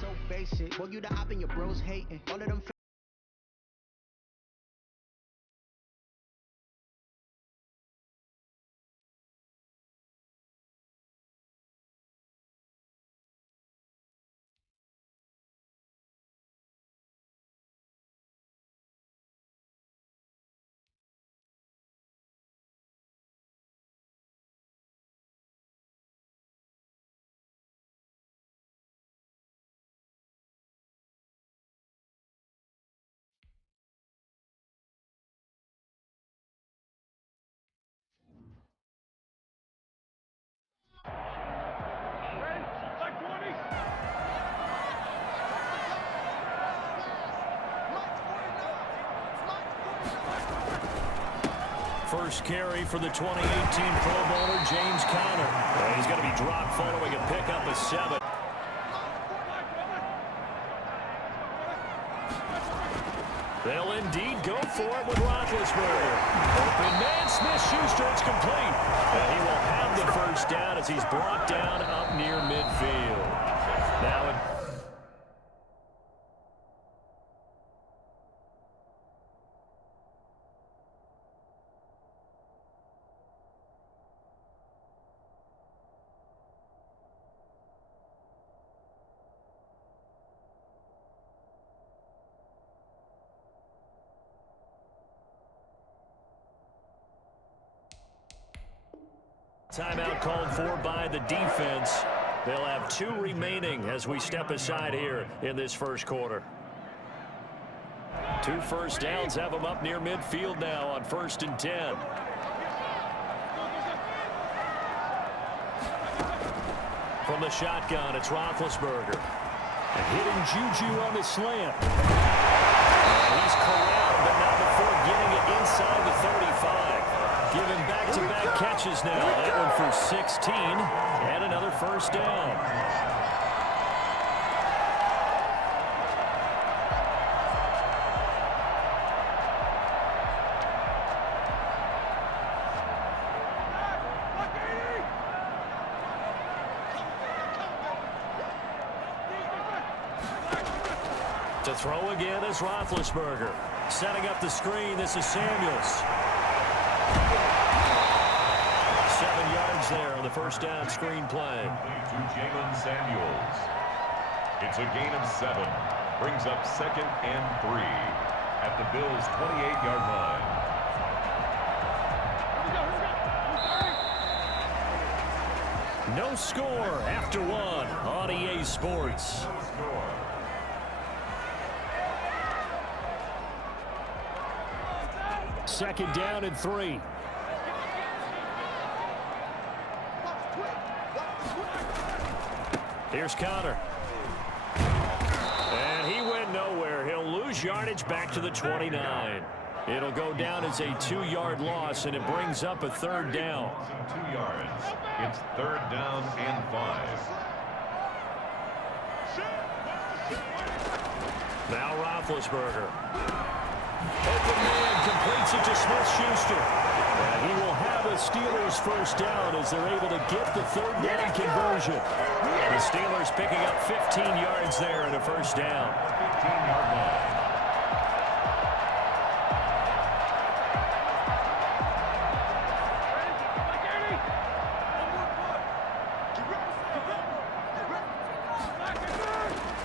So basic. Boy, you the op and your bros hating. All of them. First carry for the 2018 Pro Bowler, James Conner. He's going to be dropped following a pickup of 7. They'll indeed go for it with Roethlisberger. Open man, Smith-Schuster, it's complete. And he will have the first down as he's brought down up near midfield. Now it... Timeout called for by the defense. They'll have 2 remaining as we step aside here in this first quarter. 2 first downs have them up near midfield now on 1st and 10. From the shotgun, it's Roethlisberger. And hitting Juju on the slant. And he's corralled, but not before getting it inside the 35. Giving back-to-back catches now. That one for 16 and another first down. To throw again is Roethlisberger. Setting up the screen, this is Samuels. 7 yards there on the first down screen play. To Jalen Samuels. It's a gain of 7. Brings up 2nd and 3 at the Bills' 28-yard line. No score after 1 on EA Sports. Second down and 3. Here's Conner. And he went nowhere. He'll lose yardage back to the 29. It'll go down as a 2-yard loss, and it brings up a 3rd down. 2 yards. It's 3rd down and 5. Now Roethlisberger. Open man completes it to Smith-Schuster. And he will have a Steelers first down as they're able to get the 3rd down conversion. The Steelers picking up 15 yards there and a first down. 15-yard line.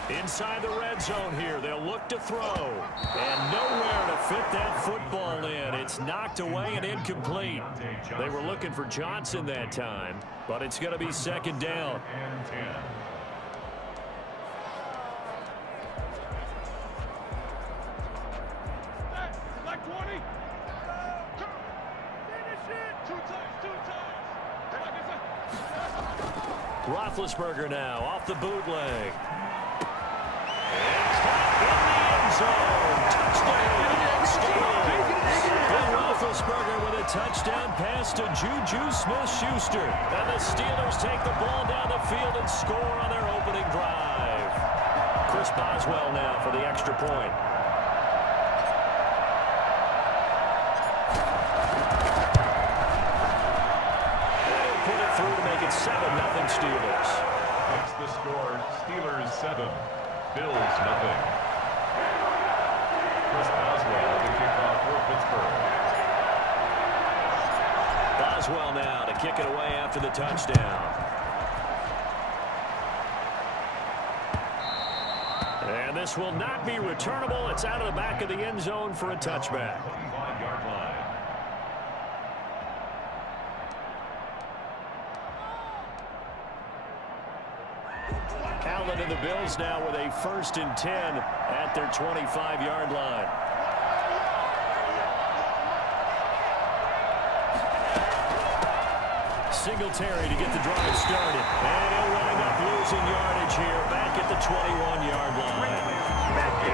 Inside the red zone here, they'll look to throw. And nowhere to fit that football in. It's knocked away and incomplete. They were looking for Johnson that time, but it's going to be 2nd down. And 10. Roethlisberger now off the bootleg. And caught in the end zone. Touchdown, Steelers. Bill Roethlisberger with a touchdown pass to Juju Smith-Schuster. And the Steelers take the ball down the field and score on their opening drive. Chris Boswell now for the extra point. They'll put it through to make it 7-0 Steelers. Makes the score Steelers 7, Bills nothing. Chris Boswell, the kickoff for Pittsburgh. Boswell now to kick it away after the touchdown. And this will not be returnable. It's out of the back of the end zone for a touchback. 25-yard line. Allen and the Bills now with a 1st and 10 at their 25-yard line. Singletary to get the drive started. And he'll wind up losing yardage here back at the 21-yard line.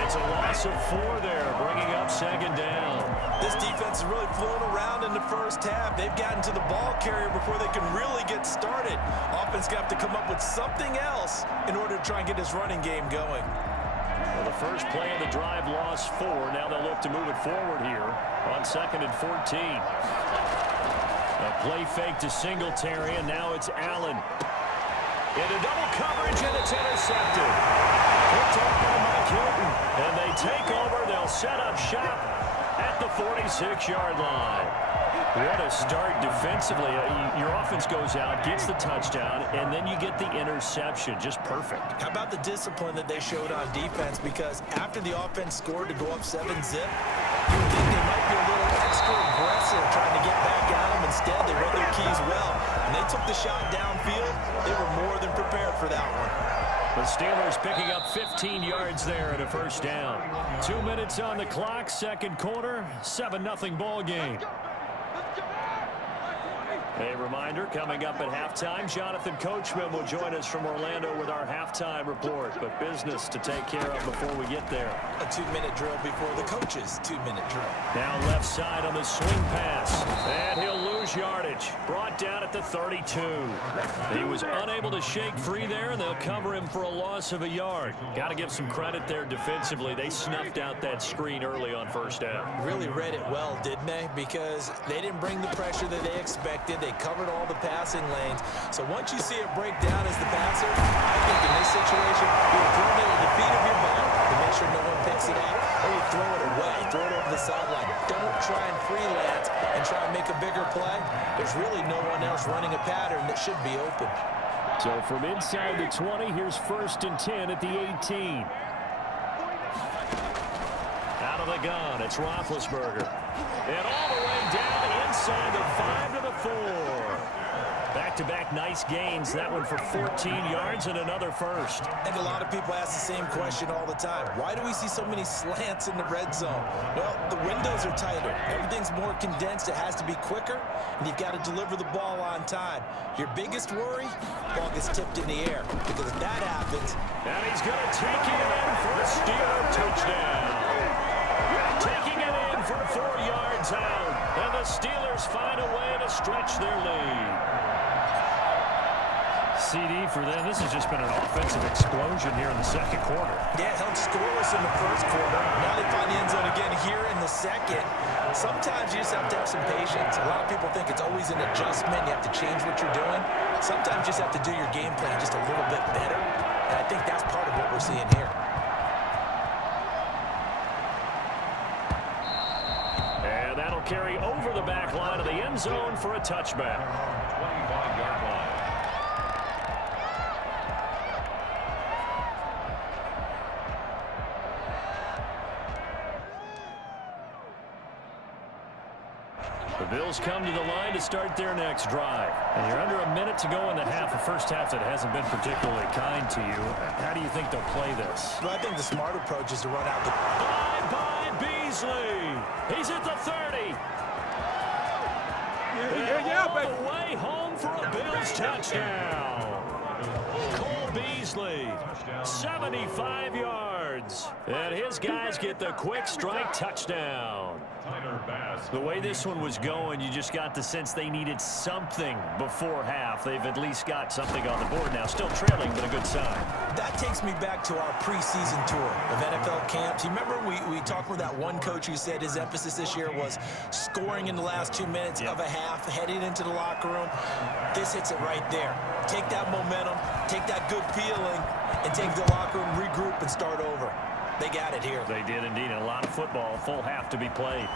It's a loss of 4 there, bringing up 2nd down. This defense is really flown around in the first half. They've gotten to the ball carrier before they can really get started. Offense got to come up with something else in order to try and get this running game going. Well, the first play of the drive lost 4. Now they'll look to move it forward here on 2nd and 14. A play fake to Singletary, and now it's Allen. Into double coverage, and it's intercepted. Picked up by Mike Hilton, and they take over. They'll set up shop at the 46-yard line. What a start defensively. Your offense goes out, gets the touchdown, and then you get the interception. Just perfect. How about the discipline that they showed on defense? Because after the offense scored to go up 7-zip, you would think they might be a little extra aggressive trying to get back at them. Instead, they read their keys well, and they took the shot downfield. They were more than prepared for that one. The Steelers picking up 15 yards there at a 1st down. 2 minutes on the clock, 2nd quarter, 7-0 ball game. A reminder, coming up at halftime, Jonathan Coachman will join us from Orlando with our halftime report, but business to take care of before we get there. A 2-minute drill before the coach's 2-minute drill. Now left side on the swing pass, and he'll lose yardage. Brought down at the 32. He was unable to shake free there, and they'll cover him for a loss of a yard. Got to give some credit there defensively. They snuffed out that screen early on 1st down. Really read it well, didn't they? Because they didn't bring the pressure that they expected. They covered all the passing lanes. So once you see it break down as the passer, I think in this situation, you're throwing it at the feet of your man to make sure no one picks it up, or you throw it away, throw it over the sideline. Don't try and freelance and try and make a bigger play. There's really no one else running a pattern that should be open. So from inside the 20, here's 1st and 10 at the 18. Out of the gun, it's Roethlisberger. And all the way down inside the 5 to the 4. Back-to-back nice gains. That one for 14 yards and another 1st. I think a lot of people ask the same question all the time. Why do we see so many slants in the red zone? Well, the windows are tighter. Everything's more condensed. It has to be quicker, and you've got to deliver the ball on time. Your biggest worry, ball gets tipped in the air. Because if that happens... And he's going to take it in for a Steeler touchdown. Taking it in for 4 yards out. And the Steelers find a way to stretch their lead. CD for them. This has just been an offensive explosion here in the 2nd quarter. Yeah, held scoreless in the 1st quarter. Now they find the end zone again here in the 2nd. Sometimes you just have to have some patience. A lot of people think it's always an adjustment. You have to change what you're doing. Sometimes you just have to do your game plan just a little bit better. And I think that's part of what we're seeing here. And that'll carry over the back line of the end zone for a touchback. 25-yard line. The Bills come to the line to start their next drive. And you're under a minute to go in the half, a 1st half that hasn't been particularly kind to you. How do you think they'll play this? Well, I think the smart approach is to run out the... Bye-bye Beasley. He's at the 30. All the way home for a Bills touchdown. Cole Beasley, 75 yards. Hodges. And his guys get the quick strike touchdown. The way this one was going, you just got the sense they needed something before half. They've at least got something on the board now. Still trailing, but a good sign. That takes me back to our preseason tour of NFL camps. You remember we talked with that one coach who said his emphasis this year was scoring in the last 2 minutes of a half, heading into the locker room. This hits it right there. Take that momentum, take that good feeling, and take the locker room, regroup, and start over. They got it here. They did indeed. A lot of football, full half to be played.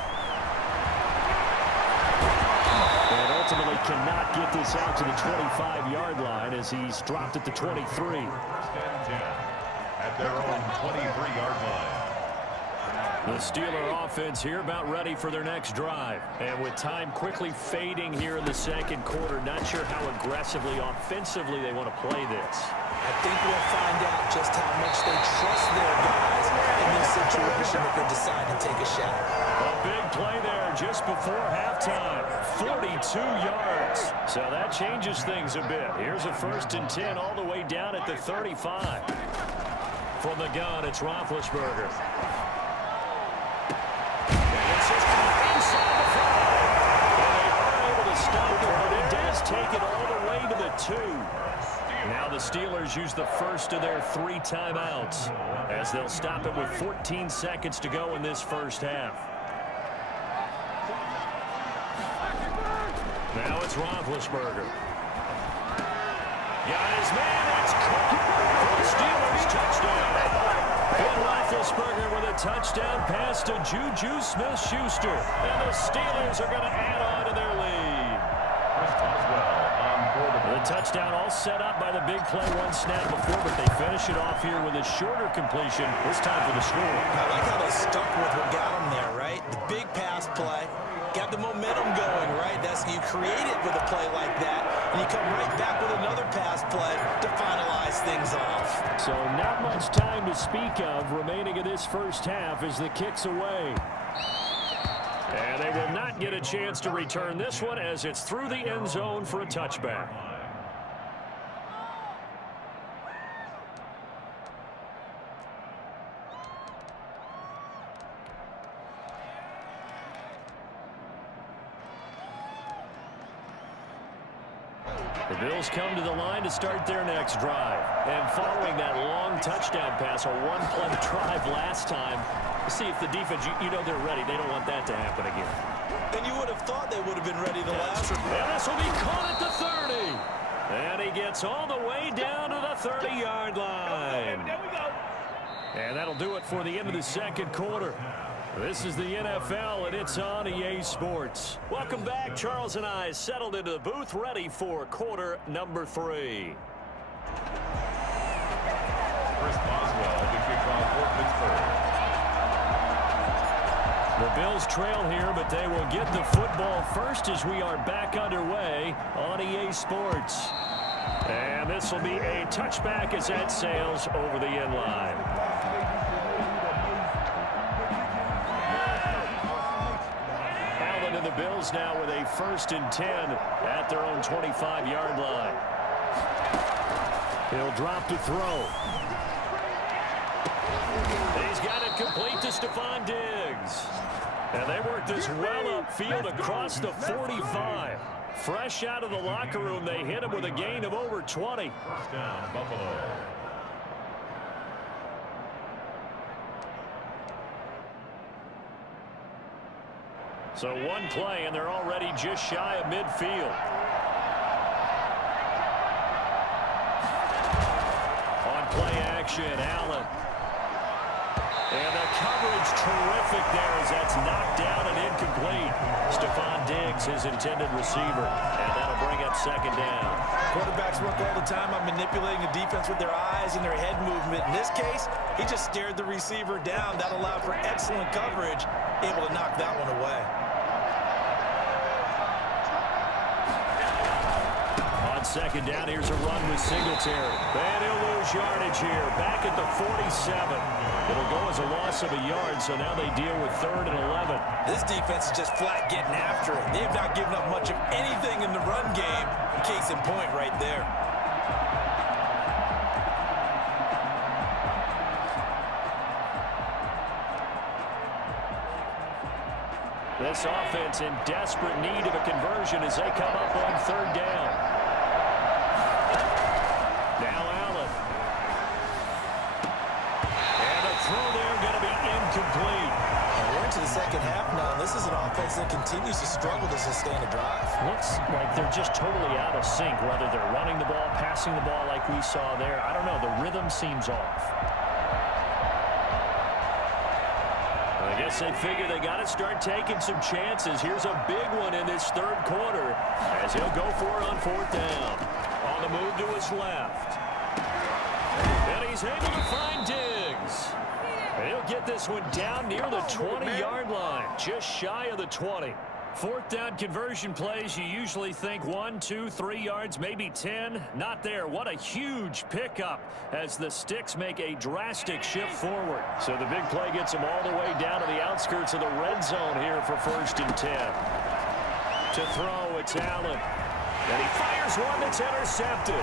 And ultimately cannot get this out to the 25-yard line as he's dropped at the 23. First and 10 at their own 23-yard line. The Steeler offense here about ready for their next drive. And with time quickly fading here in the second quarter, not sure how aggressively, offensively they want to play this. I think we'll find out just how much they trust their guys in this situation if they decide to take a shot. A big play there just before halftime. 42 yards. So that changes things a bit. Here's a 1st and 10 all the way down at the 35. From the gun, it's Roethlisberger. Take it all the way to the 2. Now the Steelers use the first of their 3 timeouts as they'll stop it with 14 seconds to go in this first half. Now it's Roethlisberger. Got his man. It's caught for the Steelers. Touchdown. Ben Roethlisberger with a touchdown pass to Juju Smith-Schuster. And the Steelers are going to add on to their lead. The touchdown all set up by the big play one snap before, but they finish it off here with a shorter completion. This time for the score. I like how they stuck with what got them there, right? The big pass play. Got the momentum going, right? That's you create it with a play like that, and you come right back with another pass play to finalize things off. So not much time to speak of remaining in this first half as the kick's away. And they will not get a chance to return this one as it's through the end zone for a touchback. The Bills come to the line to start their next drive. And following that long touchdown pass, a one-play drive last time, see if the defense, you know they're ready. They don't want that to happen again. And you would have thought they would have been ready the last one. And this will be caught at the 30. And he gets all the way down to the 30-yard line. There we go. And that'll do it for the end of the second quarter. This is the NFL, and it's on EA Sports. Welcome back. Charles and I settled into the booth, ready for quarter number 3. Chris Boswell to kick off for Pittsburgh. The Bills trail here, but they will get the football first as we are back underway on EA Sports. And this will be a touchback as that sails over the end line. Allen and the Bills now with a 1st and 10 at their own 25-yard line. He'll drop to throw. He's got it complete to Stephon Diggs. And they work this well upfield across the 45. Fresh out of the locker room, they hit him with a gain of over 20. First down, Buffalo. So one play, and they're already just shy of midfield. On play action, Allen. And the coverage terrific there as that's knocked down and incomplete. Stephon Diggs, his intended receiver. And that'll bring up 2nd down. Quarterbacks work all the time on manipulating the defense with their eyes and their head movement. In this case, he just stared the receiver down. That allowed for excellent coverage, able to knock that one away. On 2nd down, here's a run with Singletary. And he'll lose yardage here, back at the 47. It'll go as a loss of a yard, so now they deal with 3rd and 11. This defense is just flat getting after it. They've not given up much of anything in the run game. Case in point right there. This offense in desperate need of a conversion as they come up on third down. Now Allen. And a throw there going to be incomplete. And we're into the second half now. This is an offense that continues to struggle to sustain a drive. Looks like they're just totally out of sync, whether they're running the ball, passing the ball like we saw there. I don't know. The rhythm seems off. I guess they figure they got to start taking some chances. Here's a big one in this third quarter as he'll go for it on fourth down. On the move to his left. And he's able to find Diggs. And he'll get this one down near the 20-yard line, just shy of the 20. Fourth down conversion plays, you usually think 1, 2, 3 yards, maybe 10. Not there. What a huge pickup as the Sticks make a drastic shift forward. So the big play gets them all the way down to the outskirts of the red zone here for 1st and 10. To throw, it's Allen. And he fires one that's intercepted.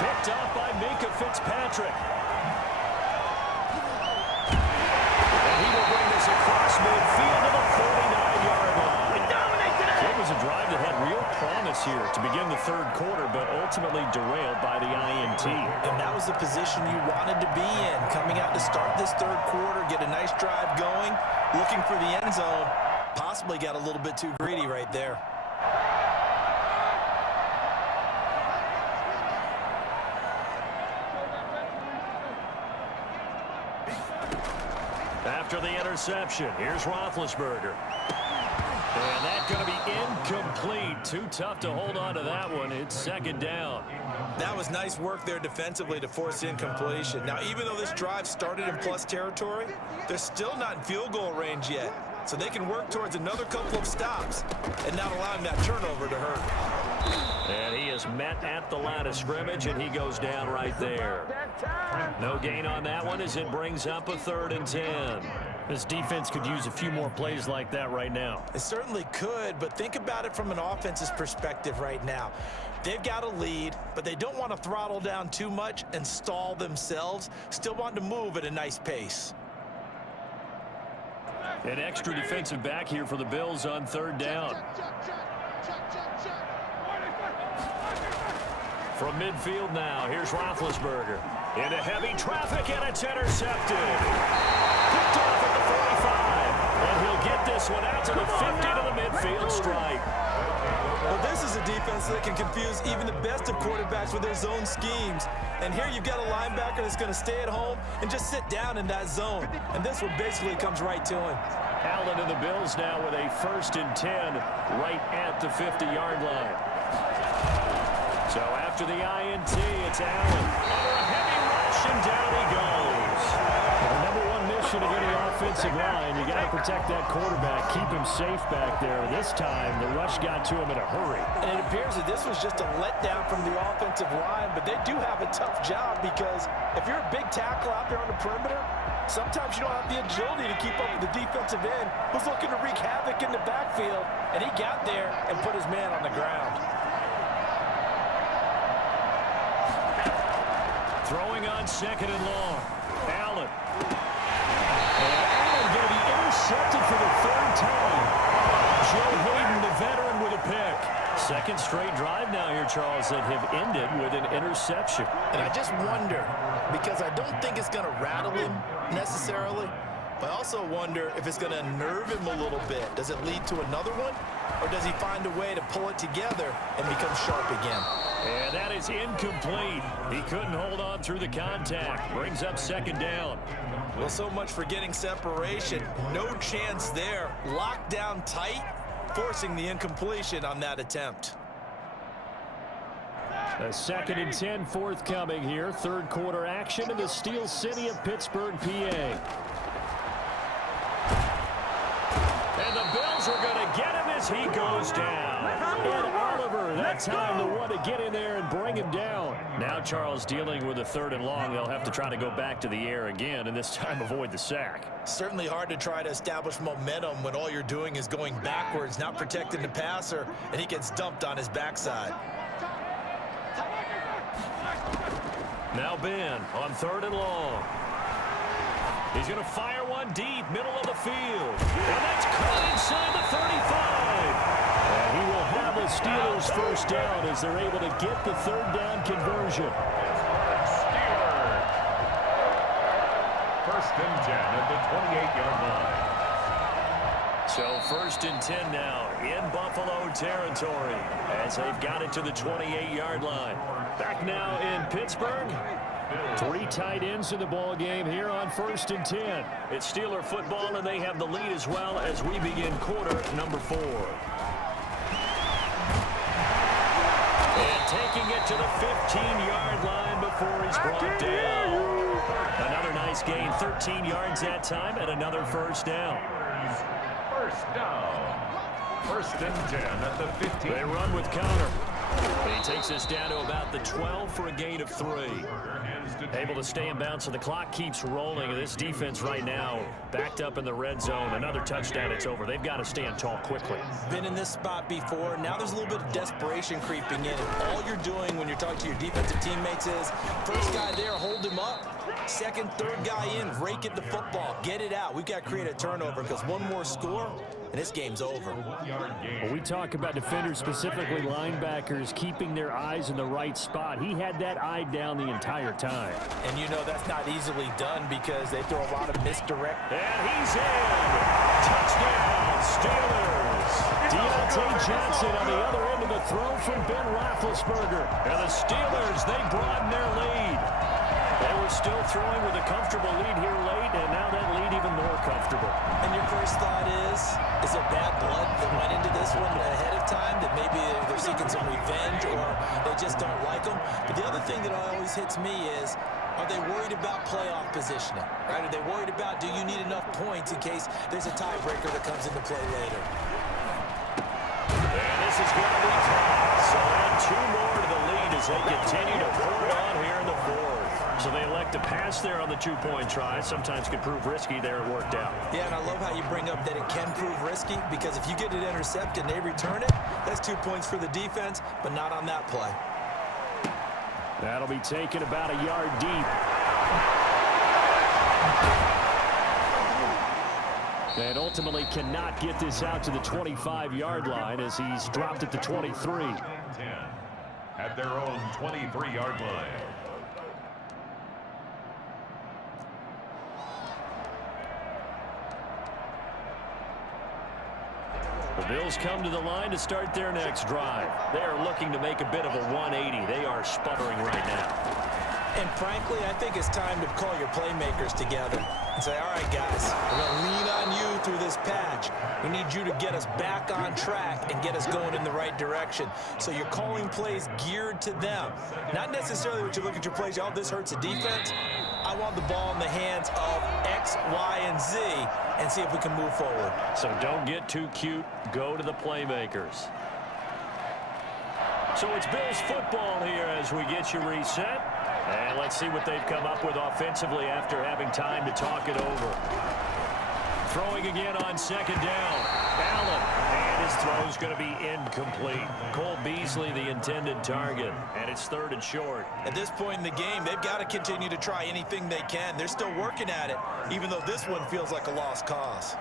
Picked off by Minka Fitzpatrick. And he will bring this across midfield to the 49-yard line. It was a drive that had real promise here to begin the third quarter, but ultimately derailed by the INT. And that was the position you wanted to be in. Coming out to start this third quarter, get a nice drive going, looking for the end zone. Possibly got a little bit too greedy right there. After the interception, here's Roethlisberger. And that's going to be incomplete. Too tough to hold on to that one. It's 2nd down. That was nice work there defensively to force incompletion. Now, even though this drive started in plus territory, they're still not in field goal range yet. So they can work towards another couple of stops and not allowing that turnover to hurt. And he is met at the line of scrimmage, and he goes down right there. No gain on that one as it brings up a 3rd and 10. This defense could use a few more plays like that right now. It certainly could, but think about it from an offense's perspective right now. They've got a lead, but they don't want to throttle down too much and stall themselves. Still want to move at a nice pace. An extra defensive back here for the Bills on 3rd down. From midfield now, here's Roethlisberger. Into heavy traffic, and it's intercepted. Picked off at the 45. And he'll get this one out to the 50 to the midfield stripe. Well, this is a defense that can confuse even the best of quarterbacks with their zone schemes. And here you've got a linebacker that's going to stay at home and just sit down in that zone. And this one basically comes right to him. Allen and the Bills now with a 1st and 10 right at the 50-yard line. So after the INT, it's Allen. Under a heavy rush, and down he goes. The number one mission of any offensive line, you got to protect that quarterback, keep him safe back there. This time, the rush got to him in a hurry. And it appears that this was just a letdown from the offensive line, but they do have a tough job because if you're a big tackle out there on the perimeter, sometimes you don't have the agility to keep up with the defensive end who's looking to wreak havoc in the backfield, and he got there and put his man on the ground. Throwing on 2nd and long. Allen. And Allen going to be intercepted for the 3rd time. Joe Hayden, the veteran, with a pick. 2nd straight drive now here, Charles, that have ended with an interception. And I just wonder, because I don't think it's going to rattle him necessarily, but I also wonder if it's going to unnerve him a little bit. Does it lead to another one? Or does he find a way to pull it together and become sharp again? And that is incomplete. He couldn't hold on through the contact. Brings up 2nd down. Well, so much for getting separation. No chance there. Locked down tight, forcing the incompletion on that attempt. A 2nd and 10 forthcoming here. 3rd quarter action in the Steel City of Pittsburgh, PA. And the Bills are going to get him as he goes down. And Oliver, that time the one to get in there and bring him down. Now Charles dealing with a 3rd and long. They'll have to try to go back to the air again and this time avoid the sack. Certainly hard to try to establish momentum when all you're doing is going backwards, not protecting the passer, and he gets dumped on his backside. Now Ben on 3rd and long. He's going to fire one deep, middle of the field. And that's caught inside the first down as they're able to get the third down conversion. First and 10 at the 28-yard line. So first and 10 now in Buffalo territory as they've got it to the 28-yard line. Back now in Pittsburgh. 3 tight ends in the ball game here on first and 10. It's Steeler football, and they have the lead as well as we begin quarter number 4. And taking it to the 15-yard line before he's brought down. Another nice gain, 13 yards that time, and another first down. First down. First and 10 at the 15. They run with counter. He takes us down to about the 12 for a gain of 3. Able to stay in bounds, so the clock keeps rolling. And this defense right now backed up in the red zone. Another touchdown, it's over. They've got to stand tall quickly. Been in this spot before. Now there's a little bit of desperation creeping in. And all you're doing when you're talking to your defensive teammates is, first guy there, hold him up. Second, third guy in, rake at the football. Get it out. We've got to create a turnover because one more score, and this game's over. Well, we talk about defenders, specifically linebackers, keeping their eyes in the right spot. He had that eye down the entire time. And you know that's not easily done because they throw a lot of misdirect. And he's in. Touchdown, Steelers. Deontay Johnson on the other end of the throw from Ben Roethlisberger. And the Steelers, they broaden their lead. They were still throwing with a comfortable lead here late, and now that lead even more comfortable. And your first thought is there bad blood that went into this one ahead of time, that maybe they're seeking some revenge or they just don't like them? But the other thing that always hits me is, are they worried about playoff positioning? Right? Are they worried about, do you need enough points in case there's a tiebreaker that comes into play later? And this is going to be tied. So add 2 more to the lead as they continue to pour it on here in the 4th. So they elect to pass there on the 2-point try. Sometimes could prove risky there. It worked out. Yeah, and I love how you bring up that it can prove risky, because if you get it intercepted and they return it, that's 2 points for the defense, but not on that play. That'll be taken about a yard deep. And ultimately cannot get this out to the 25-yard line as he's dropped at the 23. At their own 23-yard line. The Bills come to the line to start their next drive. They are looking to make a bit of a 180. They are sputtering right now. And frankly, I think it's time to call your playmakers together and say, all right, guys, we're going to lean on you through this patch. We need you to get us back on track and get us going in the right direction. So you're calling plays geared to them. Not necessarily what you look at your plays, oh, this hurts the defense. I want the ball in the hands of X, Y, and Z and see if we can move forward. So don't get too cute. Go to the playmakers. So it's Bills football here as we get you reset. And let's see what they've come up with offensively after having time to talk it over. Throwing again on second down. Allen, and his throw's going to be incomplete. Cole Beasley, the intended target, and it's 3rd and short. At this point in the game, they've got to continue to try anything they can. They're still working at it, even though this one feels like a lost cause.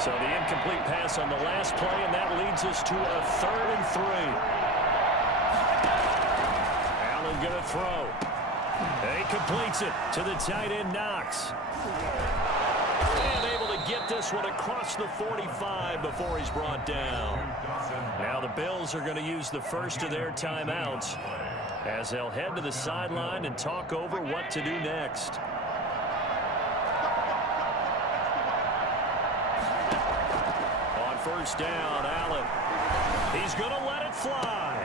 So the incomplete pass on the last play, and that leads us to a 3rd and 3. Allen going to throw. He completes it to the tight end, Knox. And able to get this one across the 45 before he's brought down. Now the Bills are going to use the first of their timeouts as they'll head to the sideline and talk over what to do next. First down, Allen. He's going to let it fly.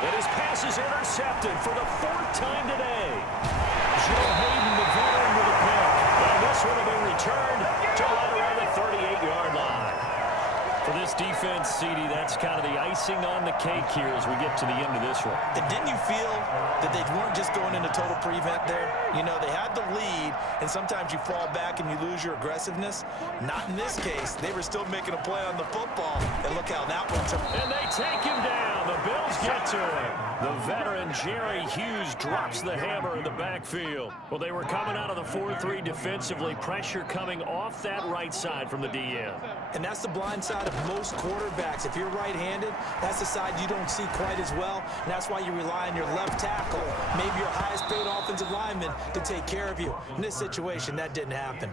And his pass is intercepted for the 4th time today. Joe Hayden, the veteran, with a pick. And this one will be returned to right around the 38-yard line. For this defense, CD, that's just kind of the icing on the cake here as we get to the end of this one. And didn't you feel that they weren't just going into total prevent there? You know, they had the lead, and sometimes you fall back and you lose your aggressiveness. Not in this case. They were still making a play on the football, and look how that one took. And they take him down. The Bills get to him. The veteran Jerry Hughes drops the hammer in the backfield. Well, they were coming out of the 4-3 defensively. Pressure coming off that right side from the DM. And that's the blind side of most quarterbacks. If you're right-handed, that's the side you don't see quite as well. And that's why you rely on your left tackle, maybe your highest-paid offensive lineman, to take care of you. In this situation, that didn't happen.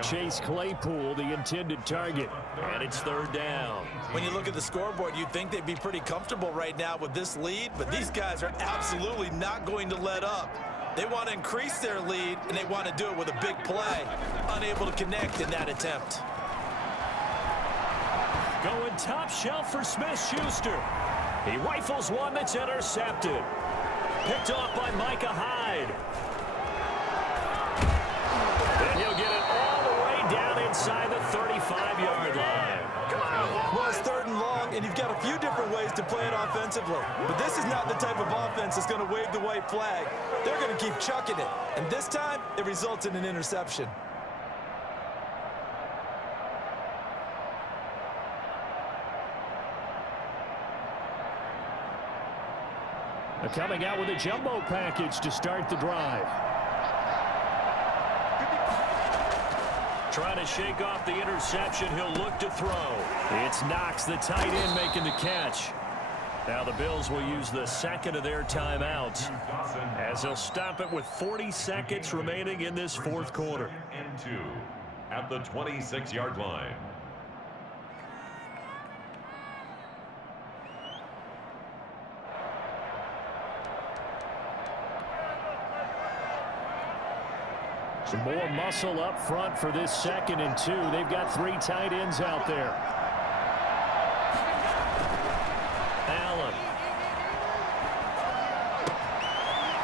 Chase Claypool, the intended target, and it's third down. When you look at the scoreboard, you'd think they'd be pretty comfortable right now with this lead, but these guys are absolutely not going to let up. They want to increase their lead, and they want to do it with a big play. Unable to connect in that attempt. Going top shelf for Smith-Schuster. He rifles one that's intercepted. Picked off by Micah Hyde. And he'll get it all the way down inside the 35-yard line. Well, it's third and long, and you've got a few different ways to play it offensively. But this is not the type of offense that's going to wave the white flag. They're going to keep chucking it. And this time, it results in an interception. They're coming out with a jumbo package to start the drive. Trying to shake off the interception. He'll look to throw. It's Knox, the tight end, making the catch. Now the Bills will use the second of their timeouts as they'll stop it with 40 seconds remaining in this fourth quarter. And 2 at the 26-yard line. Some more muscle up front for this 2nd and 2. They've got 3 tight ends out there. Allen.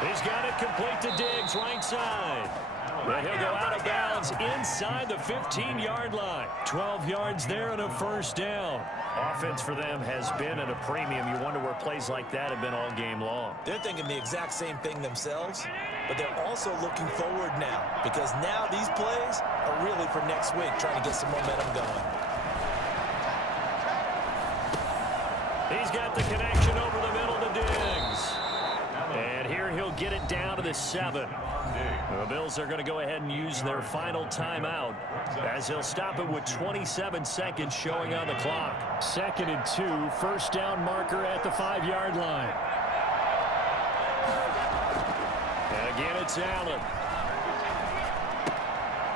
He's got it complete to Diggs, right side. But he'll go out of bounds inside the 15-yard line. 12 yards there and a first down. Offense for them has been at a premium. You wonder where plays like that have been all game long. They're thinking the exact same thing themselves, but they're also looking forward now, because now these plays are really for next week, trying to get some momentum going. He's got the connection over the middle to Diggs. And here he'll get it down to the 7. The Bills are going to go ahead and use their final timeout as they'll stop it with 27 seconds showing on the clock. 2nd and 2, first down marker at the 5-yard line. And again, it's Allen.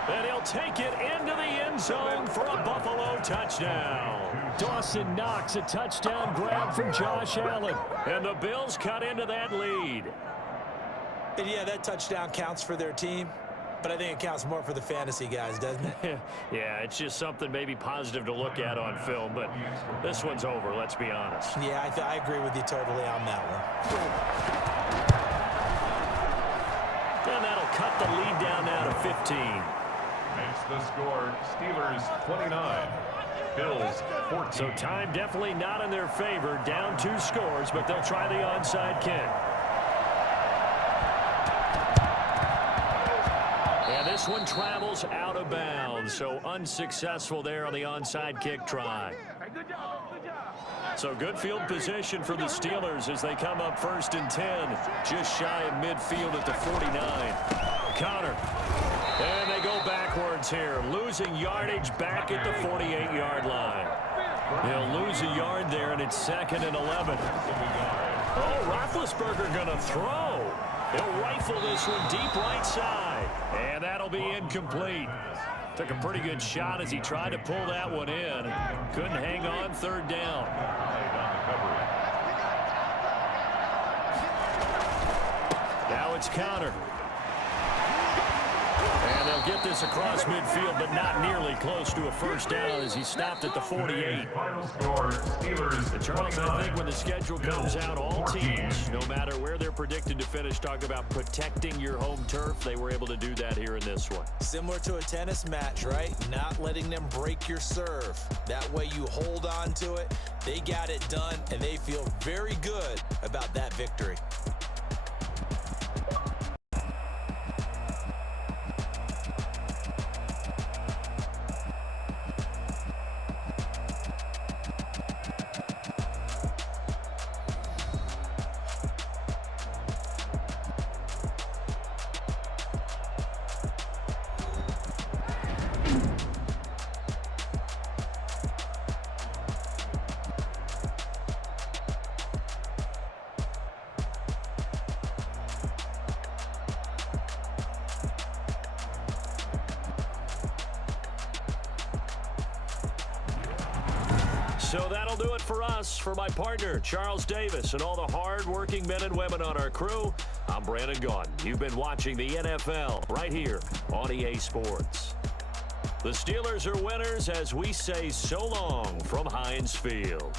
And he'll take it into the end zone for a Buffalo touchdown. Dawson Knox, a touchdown grab from Josh Allen. And the Bills cut into that lead. And yeah, that touchdown counts for their team, but I think it counts more for the fantasy guys, doesn't it? Yeah, it's just something maybe positive to look at on film, but this one's over, let's be honest. Yeah, I agree with you totally on that one. And that'll cut the lead down now to 15. Makes the score Steelers 29, Bills 14. So time definitely not in their favor. Down 2 scores, but they'll try the onside kick. And this one travels out of bounds, so unsuccessful there on the onside kick try. So good field position for the Steelers as they come up 1st and 10, just shy of midfield at the 49. Connor. And they go backwards here, losing yardage back at the 48-yard line. They'll lose a yard there, and it's 2nd and 11. Oh, Roethlisberger going to throw. He'll rifle this one deep right side, and that'll be incomplete. Took a pretty good shot as he tried to pull that one in. Couldn't hang on, 3rd down. Now it's Connor. And they'll get this across midfield, but not nearly close to a first down as he stopped at the 48. Final score, Steelers Charles, I think when the schedule comes out, all teams, no matter where they're predicted to finish, talk about protecting your home turf. They were able to do that here in this one. Similar to a tennis match, right? Not letting them break your serve. That way you hold on to it. They got it done, and they feel very good about that victory. So that'll do it for us. For my partner, Charles Davis, and all the hard-working men and women on our crew, I'm Brandon Gaudin. You've been watching the NFL right here on EA Sports. The Steelers are winners as we say so long from Heinz Field.